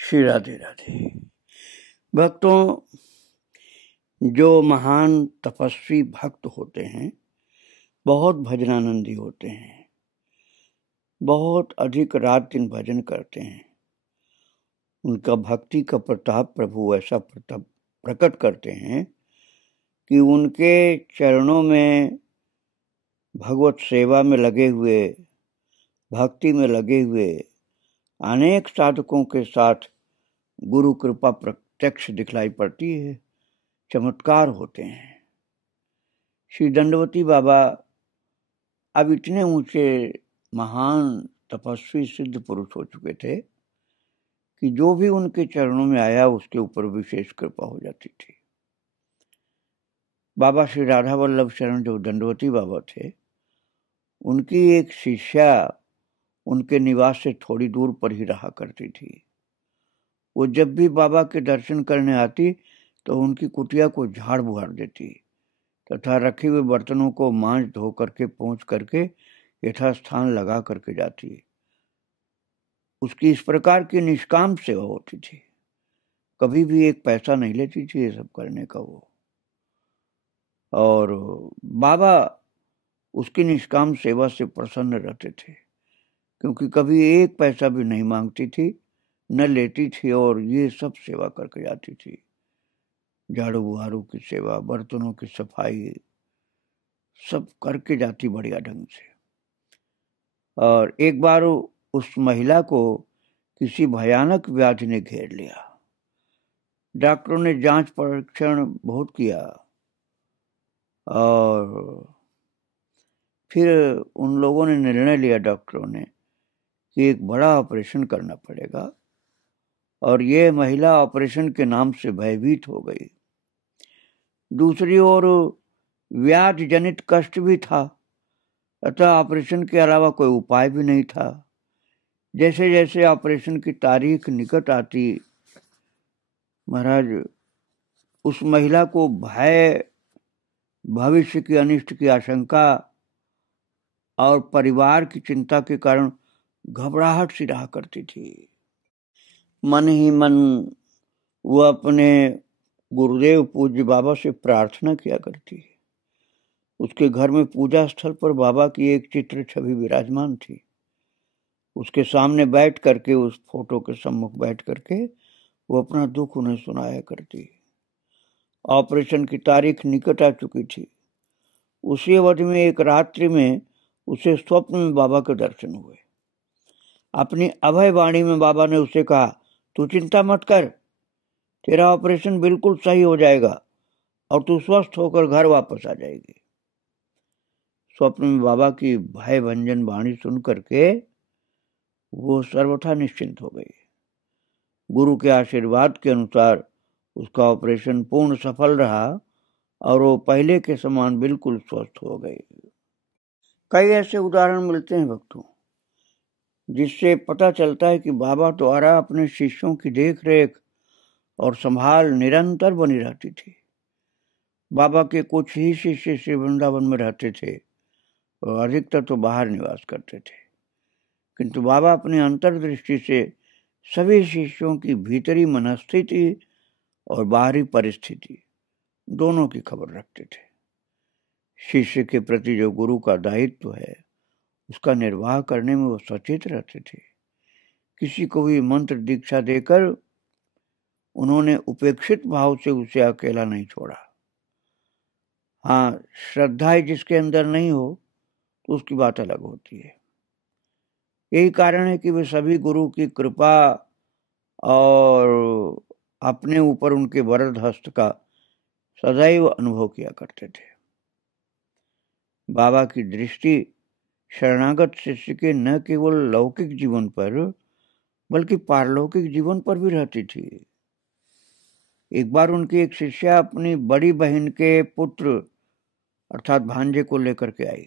श्री राधे राधे। भक्तों, जो महान तपस्वी भक्त होते हैं, बहुत भजनानंदी होते हैं, बहुत अधिक रात दिन भजन करते हैं, उनका भक्ति का प्रताप प्रभु ऐसा प्रकट करते हैं कि उनके चरणों में भगवत सेवा में लगे हुए, भक्ति में लगे हुए अनेक साधकों के साथ गुरु कृपा प्रत्यक्ष दिखलाई पड़ती है, चमत्कार होते हैं। श्री दंडवती बाबा अब इतने ऊंचे महान तपस्वी सिद्ध पुरुष हो चुके थे कि जो भी उनके चरणों में आया उसके ऊपर विशेष कृपा हो जाती थी। बाबा श्री राधा वल्लभ शरण जो दंडवती बाबा थे, उनकी एक शिष्या उनके निवास से थोड़ी दूर पर ही रहा करती थी। वो जब भी बाबा के दर्शन करने आती तो उनकी कुटिया को झाड़ बुहार देती तथा रखे हुए बर्तनों को मांज धो करके पोंछ करके यथास्थान लगा करके जाती। उसकी इस प्रकार की निष्काम सेवा होती थी, कभी भी एक पैसा नहीं लेती थी ये सब करने का वो। और बाबा उसकी निष्काम सेवा से प्रसन्न रहते थे, क्योंकि कभी एक पैसा भी नहीं मांगती थी, न लेती थी, और ये सब सेवा करके जाती थी। झाड़ू बुहारू की सेवा, बर्तनों की सफाई, सब करके जाती बढ़िया ढंग से। और एक बार उस महिला को किसी भयानक व्याधि ने घेर लिया। डॉक्टरों ने जांच परीक्षण बहुत किया और फिर उन लोगों ने निर्णय लिया, डॉक्टरों ने, कि एक बड़ा ऑपरेशन करना पड़ेगा। और ये महिला ऑपरेशन के नाम से भयभीत हो गई। दूसरी ओर व्याधि जनित कष्ट भी था, अतः ऑपरेशन के अलावा कोई उपाय भी नहीं था। जैसे जैसे ऑपरेशन की तारीख निकट आती, महाराज, उस महिला को भय, भविष्य की अनिष्ट की आशंका और परिवार की चिंता के कारण घबराहट सी रहा करती थी। मन ही मन वो अपने गुरुदेव पूज्य बाबा से प्रार्थना किया करती। उसके घर में पूजा स्थल पर बाबा की एक चित्र छवि विराजमान थी। उसके सामने बैठ करके, उस फोटो के सम्मुख बैठ करके वो अपना दुख उन्हें सुनाया करती। ऑपरेशन की तारीख निकट आ चुकी थी। उसी अवधि में एक रात्रि में उसे स्वप्न में बाबा के दर्शन हुए। अपनी अभय वाणी में बाबा ने उसे कहा, तू चिंता मत कर, तेरा ऑपरेशन बिल्कुल सही हो जाएगा और तू स्वस्थ होकर घर वापस आ जाएगी। स्वप्न में बाबा की भय भंजन वाणी सुन करके वो सर्वथा निश्चिंत हो गई। गुरु के आशीर्वाद के अनुसार उसका ऑपरेशन पूर्ण सफल रहा और वो पहले के समान बिल्कुल स्वस्थ हो गई। कई ऐसे उदाहरण मिलते हैं भक्तों, जिससे पता चलता है कि बाबा द्वारा अपने शिष्यों की देख रेख और संभाल निरंतर बनी रहती थी। बाबा के कुछ ही शिष्य श्री वृंदावन में रहते थे और अधिकतर तो बाहर निवास करते थे, किंतु बाबा अपनी अंतर्दृष्टि से सभी शिष्यों की भीतरी मनस्थिति और बाहरी परिस्थिति दोनों की खबर रखते थे। शिष्य के प्रति जो गुरु का दायित्व है, उसका निर्वाह करने में वो सचेत रहते थे। किसी को भी मंत्र दीक्षा देकर उन्होंने उपेक्षित भाव से उसे अकेला नहीं छोड़ा। हाँ, श्रद्धा जिसके अंदर नहीं हो तो उसकी बात अलग होती है। यही कारण है कि वे सभी गुरु की कृपा और अपने ऊपर उनके वरद हस्त का सदैव अनुभव किया करते थे। बाबा की दृष्टि शरणागत शिष्य के न केवल लौकिक जीवन पर बल्कि पारलौकिक जीवन पर भी रहती थी। एक बार उनकी एक शिष्या अपनी बड़ी बहन के पुत्र अर्थात भांजे को लेकर के आई।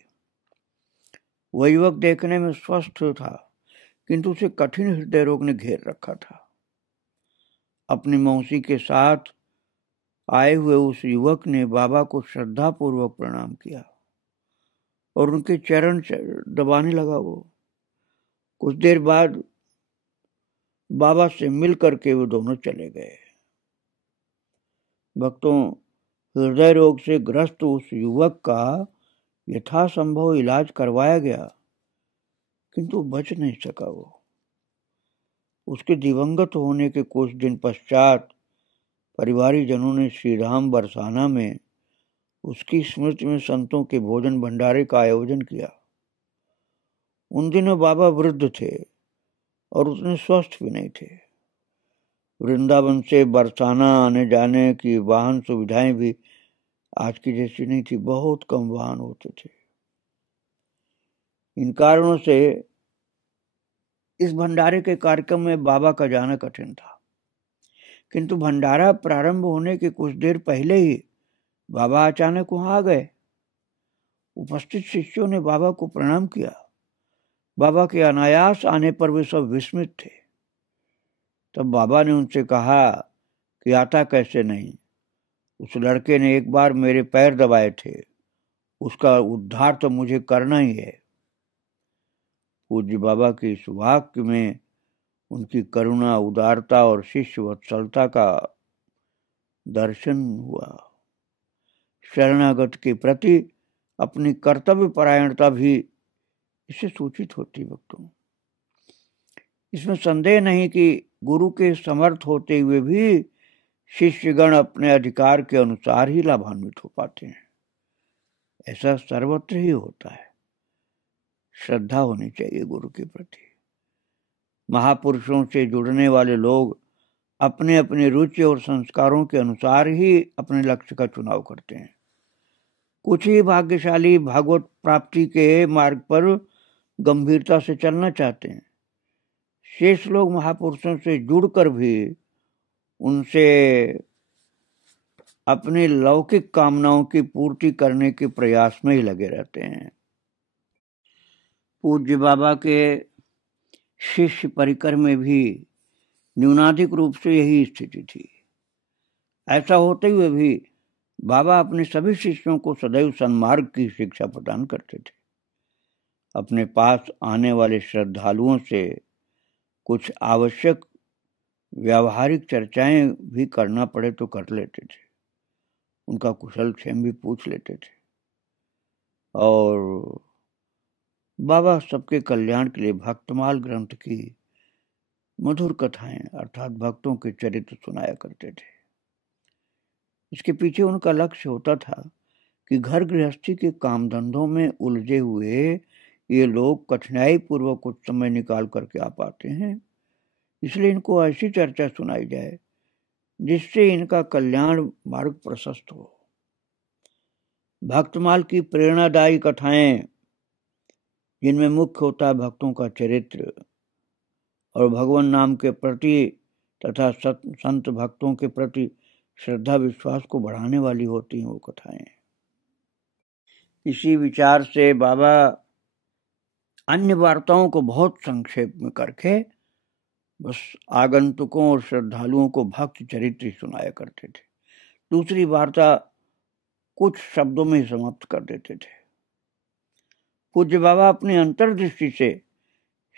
वह युवक देखने में स्वस्थ था, किंतु उसे कठिन हृदय रोग ने घेर रखा था। अपनी मौसी के साथ आए हुए उस युवक ने बाबा को श्रद्धा पूर्वक प्रणाम किया और उनके चरण दबाने लगा। वो कुछ देर बाद बाबा से मिल करके वो दोनों चले गए। भक्तों, हृदय रोग से ग्रस्त उस युवक का यथासंभव इलाज करवाया गया, किंतु बच नहीं सका। वो उसके दिवंगत होने के कुछ दिन पश्चात परिवारी जनों ने श्री राम बरसाना में उसकी स्मृति में संतों के भोजन भंडारे का आयोजन किया। उन दिनों बाबा वृद्ध थे और उतने स्वस्थ भी नहीं थे। वृंदावन से बरसाना आने जाने की वाहन सुविधाएं भी आज की जैसी नहीं थी, बहुत कम वाहन होते थे। इन कारणों से इस भंडारे के कार्यक्रम में बाबा का जाना कठिन था, किंतु भंडारा प्रारंभ होने के कुछ देर पहले ही बाबा अचानक वहां आ गए। उपस्थित शिष्यों ने बाबा को प्रणाम किया। बाबा के अनायास आने पर वे सब विस्मित थे। तब बाबा ने उनसे कहा कि आता कैसे नहीं, उस लड़के ने एक बार मेरे पैर दबाए थे, उसका उद्धार तो मुझे करना ही है। पूज्य बाबा के इस वाक्य में उनकी करुणा, उदारता और शिष्य वत्सलता का दर्शन हुआ। शरणागत के प्रति अपनी कर्तव्य परायणता भी इससे सूचित होती। भक्तों, इसमें संदेह नहीं कि गुरु के समर्थ होते हुए भी शिष्यगण अपने अधिकार के अनुसार ही लाभान्वित हो पाते हैं। ऐसा सर्वत्र ही होता है। श्रद्धा होनी चाहिए गुरु के प्रति। महापुरुषों से जुड़ने वाले लोग अपने अपने रुचि और संस्कारों के अनुसार ही अपने लक्ष्य का चुनाव करते हैं। कुछ ही भाग्यशाली भागवत प्राप्ति के मार्ग पर गंभीरता से चलना चाहते हैं। शेष लोग महापुरुषों से जुड़कर भी उनसे अपनी लौकिक कामनाओं की पूर्ति करने के प्रयास में ही लगे रहते हैं। पूज्य बाबा के शिष्य परिकर में भी न्यूनाधिक रूप से यही स्थिति थी। ऐसा होते हुए भी बाबा अपने सभी शिष्यों को सदैव सन्मार्ग की शिक्षा प्रदान करते थे। अपने पास आने वाले श्रद्धालुओं से कुछ आवश्यक व्यावहारिक चर्चाएं भी करना पड़े तो कर लेते थे। उनका कुशल क्षेम भी पूछ लेते थे और बाबा सबके कल्याण के लिए भक्तमाल ग्रंथ की मधुर कथाएं अर्थात भक्तों के चरित्र सुनाया करते थे। इसके पीछे उनका लक्ष्य होता था कि घर गृहस्थी के काम धंधों में उलझे हुए ये लोग कठिनाई पूर्वक कुछ समय निकाल करके आ पाते हैं, इसलिए इनको ऐसी चर्चा सुनाई जाए जिससे इनका कल्याण मार्ग प्रशस्त हो। भक्तमाल की प्रेरणादायी कथाएं, जिनमें मुख्य होता है भक्तों का चरित्र और भगवान नाम के प्रति तथा संत भक्तों के प्रति श्रद्धा विश्वास को बढ़ाने वाली होती हैं वो कथाएं। इसी विचार से बाबा अन्य वार्ताओं को बहुत संक्षेप में करके बस आगंतुकों और श्रद्धालुओं को भक्त चरित्र सुनाया करते थे। दूसरी वार्ता कुछ शब्दों में ही समाप्त कर देते थे। पूज्य बाबा अपनी अंतर्दृष्टि से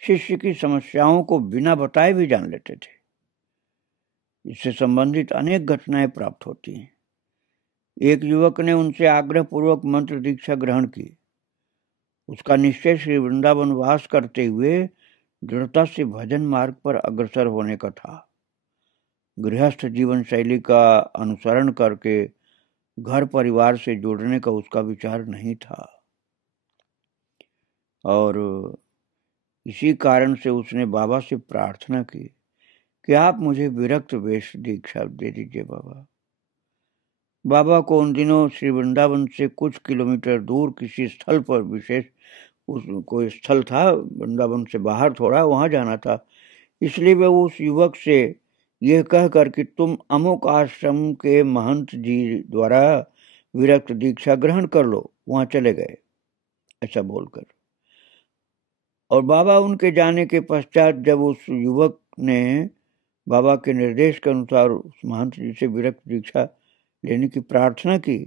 शिष्य की समस्याओं को बिना बताए भी जान लेते थे। इससे संबंधित अनेक घटनाएं प्राप्त होती हैं। एक युवक ने उनसे आग्रह पूर्वक मंत्र दीक्षा ग्रहण की। उसका निश्चय श्री वृंदावन वास करते हुए दृढ़ता से भजन मार्ग पर अग्रसर होने का था। गृहस्थ जीवन शैली का अनुसरण करके घर परिवार से जुड़ने का उसका विचार नहीं था और इसी कारण से उसने बाबा से प्रार्थना की कि आप मुझे विरक्त वेश दीक्षा दे दीजिए बाबा। बाबा को उन दिनों श्री वृंदावन से कुछ किलोमीटर दूर किसी स्थल पर विशेष कोई स्थल था, वृंदावन से बाहर थोड़ा, वहां जाना था। इसलिए वे उस युवक से यह कहकर कि तुम अमुक आश्रम के महंत जी द्वारा विरक्त दीक्षा ग्रहण कर लो, वहां चले गए, ऐसा बोलकर। और बाबा उनके जाने के पश्चात जब उस युवक ने बाबा के निर्देश के अनुसार उस महंत जी से विरक्त दीक्षा लेने की प्रार्थना की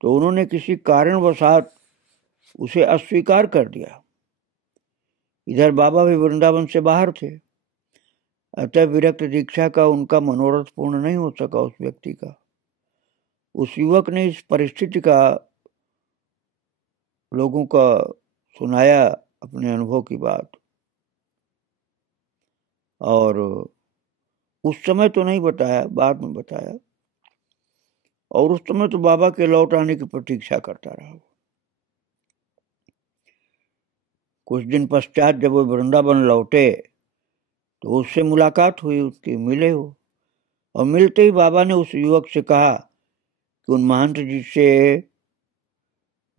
तो उन्होंने किसी कारणवशात उसे अस्वीकार कर दिया। इधर बाबा भी वृंदावन से बाहर थे। अतः विरक्त दीक्षा का उनका मनोरथ पूर्ण नहीं हो सका उस व्यक्ति का। उस युवक ने इस परिस्थिति का लोगों का सुनाया अपने अनुभव की बात, और उस समय तो नहीं बताया, बाद में बताया। और उस समय तो बाबा के लौट आने की प्रतीक्षा करता रहा। कुछ दिन पश्चात जब वो वृंदावन लौटे तो उससे मुलाकात हुई, उसकी मिले हो, और मिलते ही बाबा ने उस युवक से कहा कि उन महंत जी से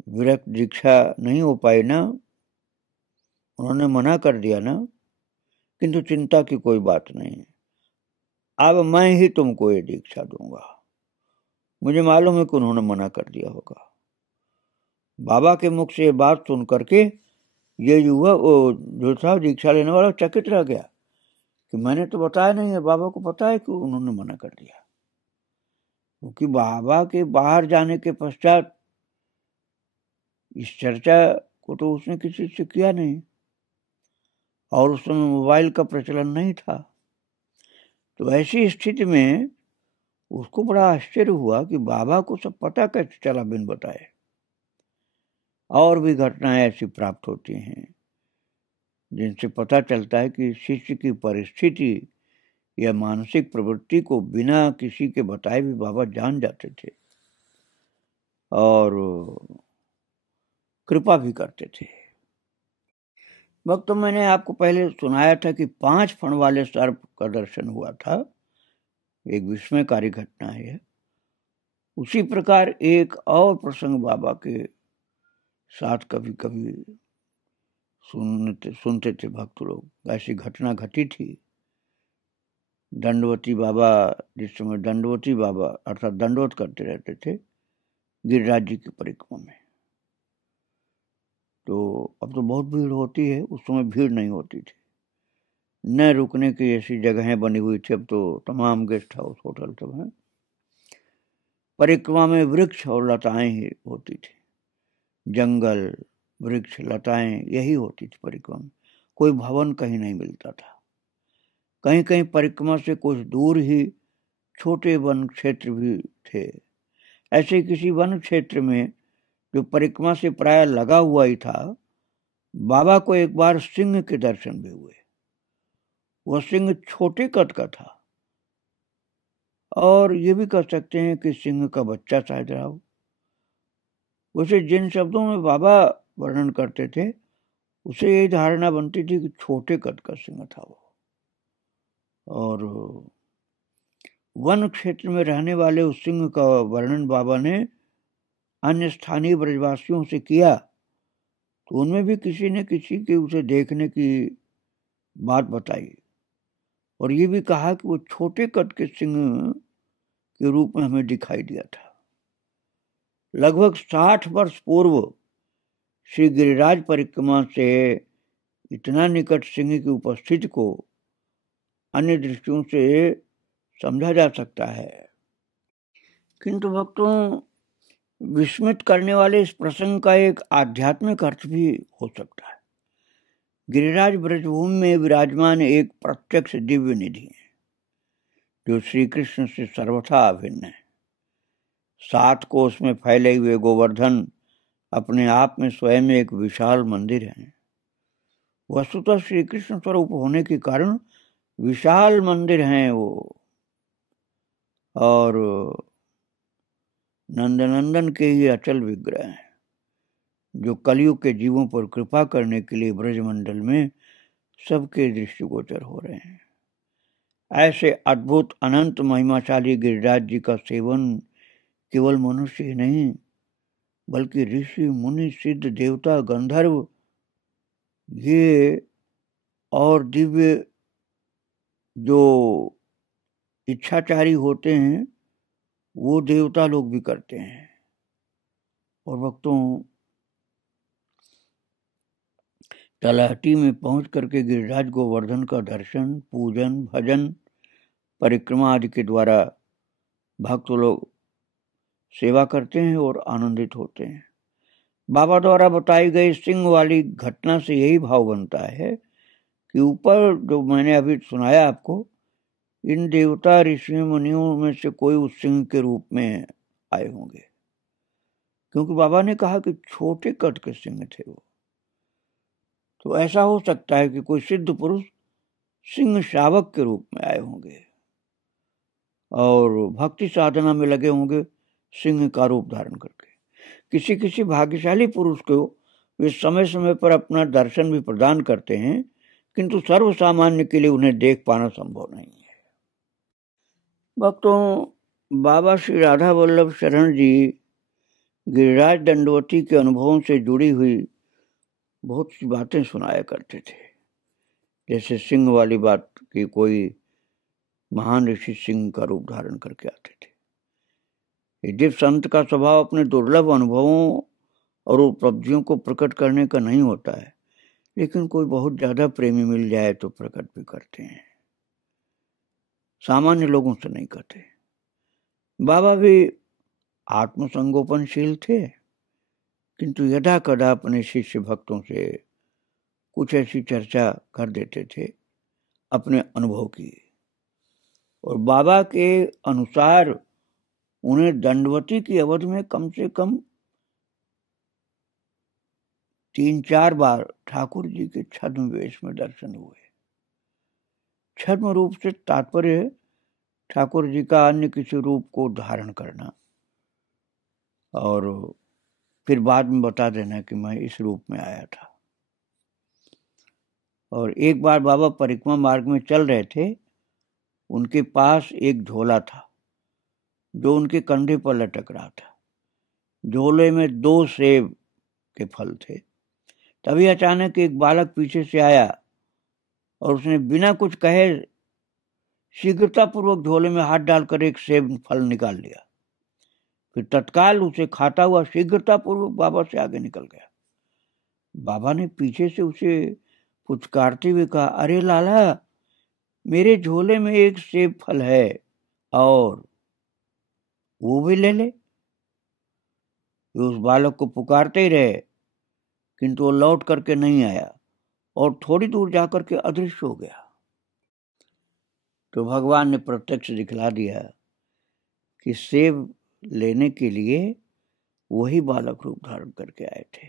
विरक्त दीक्षा नहीं हो पाई ना, उन्होंने मना कर दिया ना, किंतु चिंता की कोई बात नहीं, अब मैं ही तुमको ये दीक्षा दूंगा। मुझे मालूम है कि उन्होंने मना कर दिया होगा। बाबा के मुख से ये बात सुन करके ये युवक जो था दीक्षा लेने वाला चकित रह गया कि मैंने तो बताया नहीं है, बाबा को पता है कि उन्होंने मना कर दिया। क्योंकि बाबा के बाहर जाने के पश्चात इस चर्चा को तो उसने किसी से किया नहीं, और उस समय मोबाइल का प्रचलन नहीं था। तो ऐसी स्थिति में उसको बड़ा आश्चर्य हुआ कि बाबा को सब पता कैसे चला बिन बताए। और भी घटनाएं ऐसी प्राप्त होती हैं जिनसे पता चलता है कि शिष्य की परिस्थिति या मानसिक प्रवृत्ति को बिना किसी के बताए भी बाबा जान जाते थे और कृपा भी करते थे। वक्त तो मैंने आपको पहले सुनाया था कि 5 फण वाले सर्प का दर्शन हुआ था, एक विस्मयकारी घटना है। उसी प्रकार एक और प्रसंग बाबा के साथ कभी कभी सुनते थे भक्त लोग। ऐसी घटना घटी थी। दंडवती बाबा, जिस समय दंडवती बाबा अर्थात दंडवत करते रहते थे गिरिराज जी की परिक्रमा में, तो अब तो बहुत भीड़ होती है, उस समय भीड़ नहीं होती थी, न रुकने की ऐसी जगहें बनी हुई थी, अब तो तमाम गेस्ट हाउस होटल सब हैं। परिक्रमा में वृक्ष और लताएं ही होती थी, जंगल वृक्ष लताएं यही होती थी परिक्रमा में। कोई भवन कहीं नहीं मिलता था। कहीं कहीं परिक्रमा से कुछ दूर ही छोटे वन क्षेत्र भी थे। ऐसे किसी वन क्षेत्र में जो परिक्रमा से प्राय लगा हुआ ही था, बाबा को एक बार सिंह के दर्शन भी हुए। वह सिंह छोटे कद का था, और ये भी कह सकते हैं कि सिंह का बच्चा शायद रहा हो। उसे जिन शब्दों में बाबा वर्णन करते थे, उसे ये धारणा बनती थी कि छोटे कद का सिंह था वो। और वन क्षेत्र में रहने वाले उस सिंह का वर्णन बाबा ने अन्य स्थानीय ब्रजवासियों से किया, तो उनमें भी किसी ने किसी के उसे देखने की बात बताई, और ये भी कहा कि वो छोटे कद के सिंह के रूप में हमें दिखाई दिया था। लगभग 60 वर्ष पूर्व श्री गिरिराज परिक्रमा से इतना निकट सिंह की उपस्थिति को अन्य दृष्टियों से समझा जा सकता है। किंतु भक्तों, विस्मित करने वाले इस प्रसंग का एक आध्यात्मिक अर्थ भी हो सकता है। गिरिराज ब्रजभूमि में विराजमान एक प्रत्यक्ष दिव्य निधि है जो श्री कृष्ण से सर्वथा अभिन्न है। 7 कोस में फैले हुए गोवर्धन अपने आप में स्वयं एक विशाल मंदिर है। वस्तुतः श्री कृष्ण स्वरूप होने के कारण विशाल मंदिर हैं वो, और नंदनंदन के ही अचल विग्रह हैं जो कलयुग के जीवों पर कृपा करने के लिए ब्रजमंडल में सबके दृष्टिगोचर हो रहे हैं। ऐसे अद्भुत अनंत महिमाशाली गिरिराज जी का सेवन केवल मनुष्य ही नहीं, बल्कि ऋषि मुनि सिद्ध देवता गंधर्व ये और दिव्य जो इच्छाचारी होते हैं वो देवता लोग भी करते हैं। और भक्तों, तलहटी में पहुंच करके गिरिराज गोवर्धन का दर्शन, पूजन, भजन, परिक्रमा आदि के द्वारा भक्त लोग सेवा करते हैं और आनंदित होते हैं। बाबा द्वारा बताई गई सिंह वाली घटना से यही भाव बनता है कि ऊपर जो मैंने अभी सुनाया आपको, इन देवता ऋषि मुनियों में से कोई उस सिंह के रूप में आए होंगे, क्योंकि बाबा ने कहा कि छोटे कद के सिंह थे वो। तो ऐसा हो सकता है कि कोई सिद्ध पुरुष सिंह शावक के रूप में आए होंगे और भक्ति साधना में लगे होंगे सिंह का रूप धारण करके। किसी किसी भाग्यशाली पुरुष को वे समय समय पर अपना दर्शन भी प्रदान करते हैं, किंतु सर्व सामान्य के लिए उन्हें देख पाना संभव नहीं है। भक्तों, बाबा श्री राधा वल्लभ शरण जी गिरिराज दंडवती के अनुभवों से जुड़ी हुई बहुत सी बातें सुनाया करते थे। जैसे सिंह वाली बात कि कोई महान ऋषि सिंह का रूप धारण करके आते थे। यद्यप संत का स्वभाव अपने दुर्लभ अनुभवों और उपलब्धियों को प्रकट करने का नहीं होता है, लेकिन कोई बहुत ज्यादा प्रेमी मिल जाए तो प्रकट भी करते हैं, सामान्य लोगों से नहीं करते। बाबा भी आत्मसंगोपनशील थे, किंतु यदा कदा अपने शिष्य भक्तों से कुछ ऐसी चर्चा कर देते थे अपने अनुभव की, और बाबा के अनुसार उन्हें दंडवती की अवधि में कम से कम 3-4 बार ठाकुर जी के छद्म वेश में दर्शन हुए। छद्म रूप से तात्पर्य ठाकुर जी का अन्य किसी रूप को धारण करना और फिर बाद में बता देना कि मैं इस रूप में आया था। और एक बार बाबा परिक्रमा मार्ग में चल रहे थे, उनके पास एक झोला था जो उनके कंधे पर लटक रहा था। झोले में 2 सेब के फल थे। तभी अचानक एक बालक पीछे से आया और उसने बिना कुछ कहे शीघ्रतापूर्वक झोले में हाथ डालकर एक सेब फल निकाल लिया। फिर तत्काल उसे खाता हुआ शीघ्रतापूर्वक बाबा से आगे निकल गया। बाबा ने पीछे से उसे पुचकारते हुए कहा, अरे लाला, मेरे झोले में एक सेब फल है और वो भी ले ले। उस बालक को पुकारते ही रहे, किंतु वो लौट करके नहीं आया और थोड़ी दूर जाकर के अदृश्य हो गया। तो भगवान ने प्रत्यक्ष दिखला दिया कि सेब लेने के लिए वही बालक रूप धारण करके आए थे।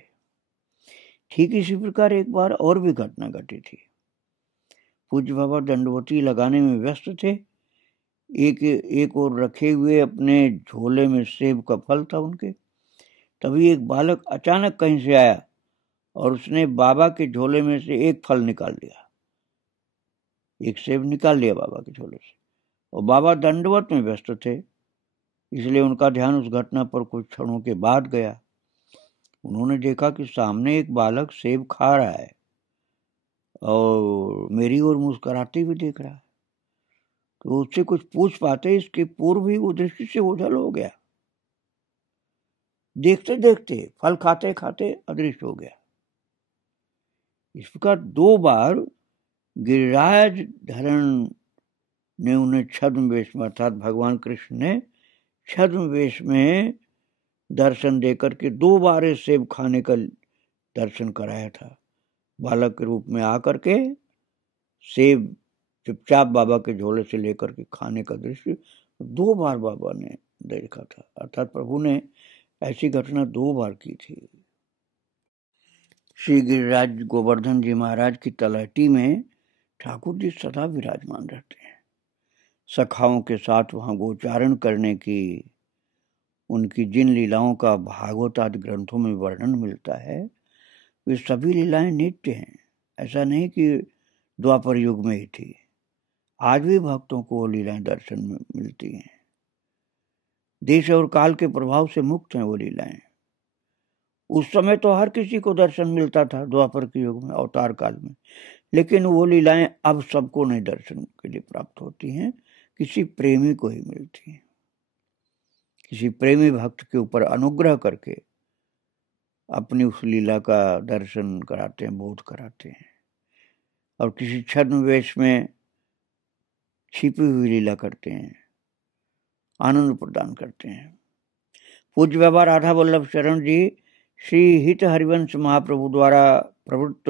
ठीक इसी प्रकार एक बार और भी घटना घटी थी। पूज्य बाबा दंडवती लगाने में व्यस्त थे। एक और रखे हुए अपने झोले में सेब का फल था उनके। तभी एक बालक अचानक कहीं से आया और उसने बाबा के झोले में से एक फल निकाल लिया, एक सेब निकाल लिया बाबा के झोले से। और बाबा दंडवत में व्यस्त थे, इसलिए उनका ध्यान उस घटना पर कुछ क्षणों के बाद गया। उन्होंने देखा कि सामने एक बालक सेब खा रहा है और मेरी ओर मुस्कुराते हुए देख रहा है। तो उससे कुछ पूछ पाते इसके पूर्व ही वो दृष्टि से ओझल हो गया। देखते देखते फल खाते खाते अदृश्य हो गया। इस प्रकार 2 बार गिरिराज धरण ने उन्हें छद्म वेश में, अर्थात भगवान कृष्ण ने छद्म वेश में दर्शन देकर के 2 बार सेब खाने का दर्शन कराया था। बालक के रूप में आकर के सेब चुपचाप बाबा के झोले से लेकर के खाने का दृश्य 2 बार बाबा ने देखा था। अर्थात प्रभु ने ऐसी घटना 2 बार की थी। श्री गिरिराज गोवर्धन जी महाराज की तलहटी में ठाकुर जी सदा विराजमान रहते हैं। सखाओं के साथ वहां गोचारण करने की उनकी जिन लीलाओं का भागवत आदि ग्रंथों में वर्णन मिलता है, वे सभी लीलाएं नित्य हैं। ऐसा नहीं कि द्वापर युग में ही थी, आज भी भक्तों को वो लीलाएं दर्शन में मिलती हैं। देश और काल के प्रभाव से मुक्त हैं वो लीलाएं। उस समय तो हर किसी को दर्शन मिलता था द्वापर के युग में, अवतार काल में, लेकिन वो लीलाएं अब सबको नहीं दर्शन के लिए प्राप्त होती हैं, किसी प्रेमी को ही मिलती हैं। किसी प्रेमी भक्त के ऊपर अनुग्रह करके अपनी उस लीला का दर्शन कराते हैं, बोध कराते हैं, और किसी छद्म वेश में छिपी हुई लीला करते हैं, आनंद प्रदान करते हैं। पूज्य बाबा राधा वल्लभ शरण जी श्री हित हरिवंश महाप्रभु द्वारा प्रवृत्त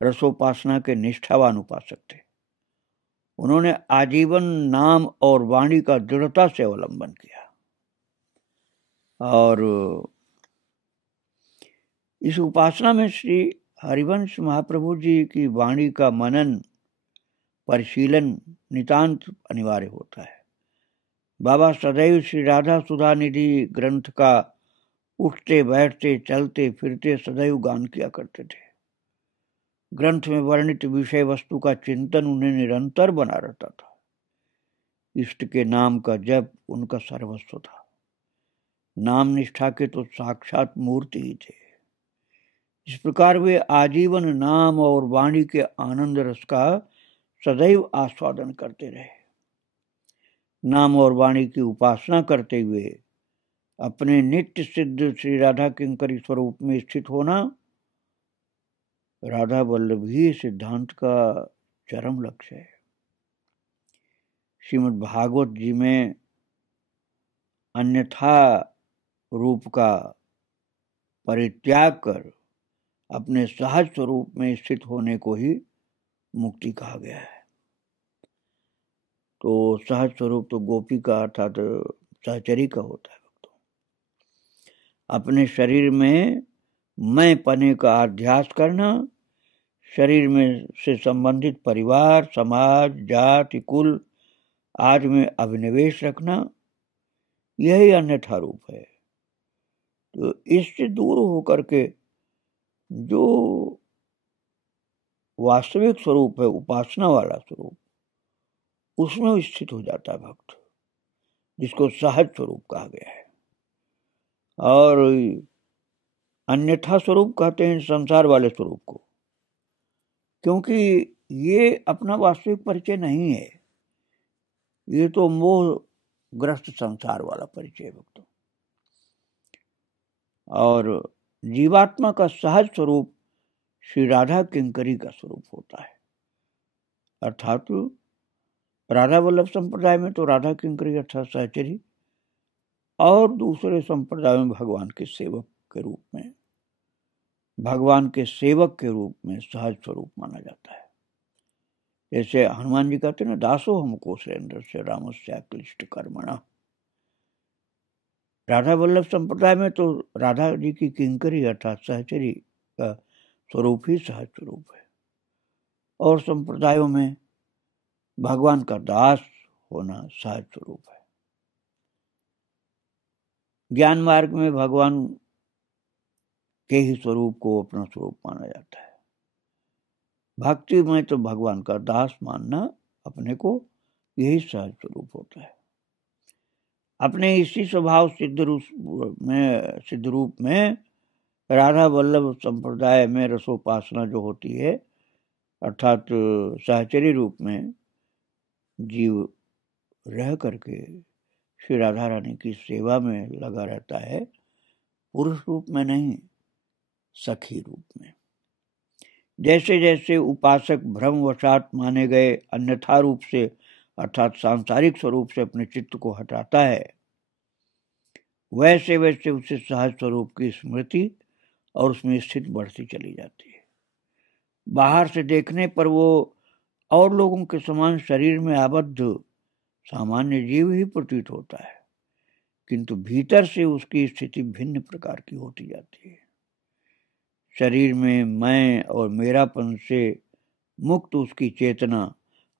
रसोपासना के निष्ठावान उपासक थे। उन्होंने आजीवन नाम और वाणी का दृढ़ता से अवलंबन किया और इस उपासना में श्री हरिवंश महाप्रभु जी की वाणी का मनन परिशीलन नितांत अनिवार्य होता है। बाबा सदैव श्री राधा सुधा निधि ग्रंथ का उठते बैठते चलते फिरते सदैव गान किया करते थे। ग्रंथ में वर्णित विषय वस्तु का चिंतन उन्हें निरंतर बना रहता था। इष्ट के नाम का जप उनका सर्वस्व था। नाम निष्ठा के तो साक्षात मूर्ति ही थे। इस प्रकार वे आजीवन नाम और वाणी के आनंद रस का सदैव आस्वादन करते रहे। नाम और वाणी की उपासना करते हुए अपने नित्य सिद्ध श्री राधा किंकरी स्वरूप में स्थित होना राधा वल्लभी सिद्धांत का चरम लक्ष्य है। श्रीमद् भागवत जी में अन्यथा रूप का परित्याग कर अपने सहज स्वरूप में स्थित होने को ही मुक्ति कहा गया है। तो सहज स्वरूप तो गोपी का अर्थात सहचरी का होता है। भक्तों, अपने शरीर में मैं पने का अध्यास करना, शरीर में से संबंधित परिवार समाज जाति कुल आदि में अभिनिवेश रखना, यही अन्यथा रूप है। तो इससे दूर होकर के जो वास्तविक स्वरूप है, उपासना वाला स्वरूप, उसमें स्थित हो जाता है भक्त, जिसको सहज स्वरूप कहा गया है। और अन्यथा स्वरूप कहते हैं संसार वाले स्वरूप को, क्योंकि ये अपना वास्तविक परिचय नहीं है, ये तो मोहग्रस्त संसार वाला परिचय है भक्तों। और जीवात्मा का सहज स्वरूप श्री राधा किंकरी का स्वरूप होता है। अर्थात राधा वल्लभ संप्रदाय में तो राधा किंकरी अर्थात सहचरी, और दूसरे संप्रदायों में भगवान के सेवक के रूप में, भगवान के सेवक के रूप में सहज स्वरूप माना जाता है। जैसे हनुमान जी कहते हैं ना, दासो हमको सुरेंद्र से रामस्य क्लिष्ट कर्मणा। राधा वल्लभ संप्रदाय में तो राधा जी की किंकरी अर्थात सहचरी का स्वरूप ही सहज स्वरूप है, और संप्रदायों में भगवान का दास होना सहज स्वरूप है। ज्ञान मार्ग में भगवान के ही स्वरूप को अपना स्वरूप माना जाता है। भक्ति में तो भगवान का दास मानना अपने को यही सहज स्वरूप होता है। अपने इसी स्वभाव सिद्ध रूप में राधा वल्लभ संप्रदाय में रसोपासना जो होती है, अर्थात सहचरी रूप में जीव रह करके श्री राधा रानी की सेवा में लगा रहता है, पुरुष रूप में नहीं, सखी रूप में। जैसे जैसे उपासक भ्रमवशात माने गए अन्यथा रूप से अर्थात सांसारिक स्वरूप से अपने चित्त को हटाता है, वैसे वैसे उसे सहज स्वरूप की स्मृति और उसमें स्थित बढ़ती चली जाती है। बाहर से देखने पर वो और लोगों के समान शरीर में आबद्ध सामान्य जीव ही प्रतीत होता है, किंतु भीतर से उसकी स्थिति भिन्न प्रकार की होती जाती है। शरीर में मैं और मेरापन से मुक्त उसकी चेतना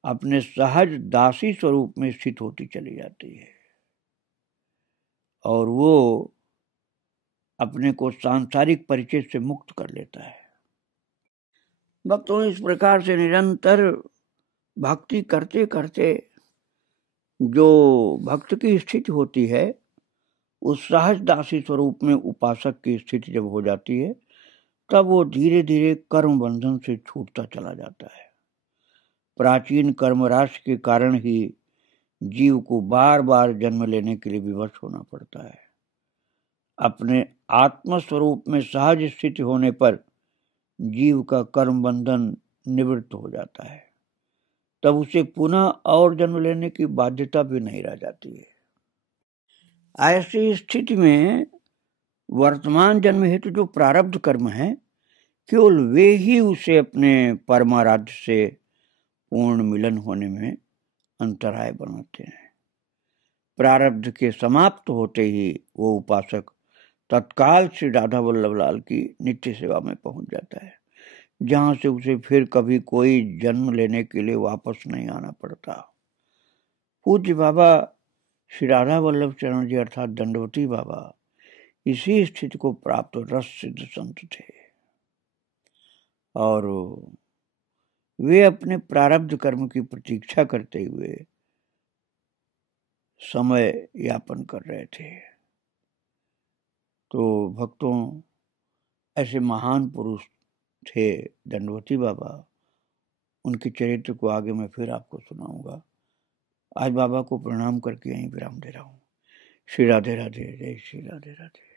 अपने सहज दासी स्वरूप में स्थित होती चली जाती है, और वो अपने को सांसारिक परिचय से मुक्त कर लेता है। भक्तों, इस प्रकार से निरंतर भक्ति करते करते जो भक्त की स्थिति होती है, उस सहज दासी स्वरूप में उपासक की स्थिति जब हो जाती है, तब वो धीरे धीरे कर्म बंधन से छूटता चला जाता है। प्राचीन कर्म राशि के कारण ही जीव को बार बार जन्म लेने के लिए विवश होना पड़ता है। अपने आत्मस्वरूप में सहज स्थिति होने पर जीव का कर्म बंधन निवृत्त हो जाता है, तब उसे पुनः और जन्म लेने की बाध्यता भी नहीं रह जाती है। ऐसी स्थिति में वर्तमान जन्म हेतु जो प्रारब्ध कर्म है, केवल वे ही उसे अपने परमाराध्य से पूर्ण मिलन होने में अंतराय बनाते हैं। प्रारब्ध के समाप्त होते ही वो उपासक तत्काल श्री राधा वल्लभ लाल की नित्य सेवा में पहुंच जाता है, जहां से उसे फिर कभी कोई जन्म लेने के लिए वापस नहीं आना पड़ता। पूज्य बाबा श्री राधा वल्लभ चरण जी अर्थात दंडवती बाबा इसी स्थिति को प्राप्त रस सिद्ध संत थे और वे अपने प्रारब्ध कर्म की प्रतीक्षा करते हुए समय यापन कर रहे थे। तो भक्तों, ऐसे महान पुरुष थे दंडवती बाबा, उनके चरित्र को आगे मैं फिर आपको सुनाऊंगा। आज बाबा को प्रणाम करके यहीं विराम दे रहा हूँ। श्री राधे राधे, जय श्री राधे राधे।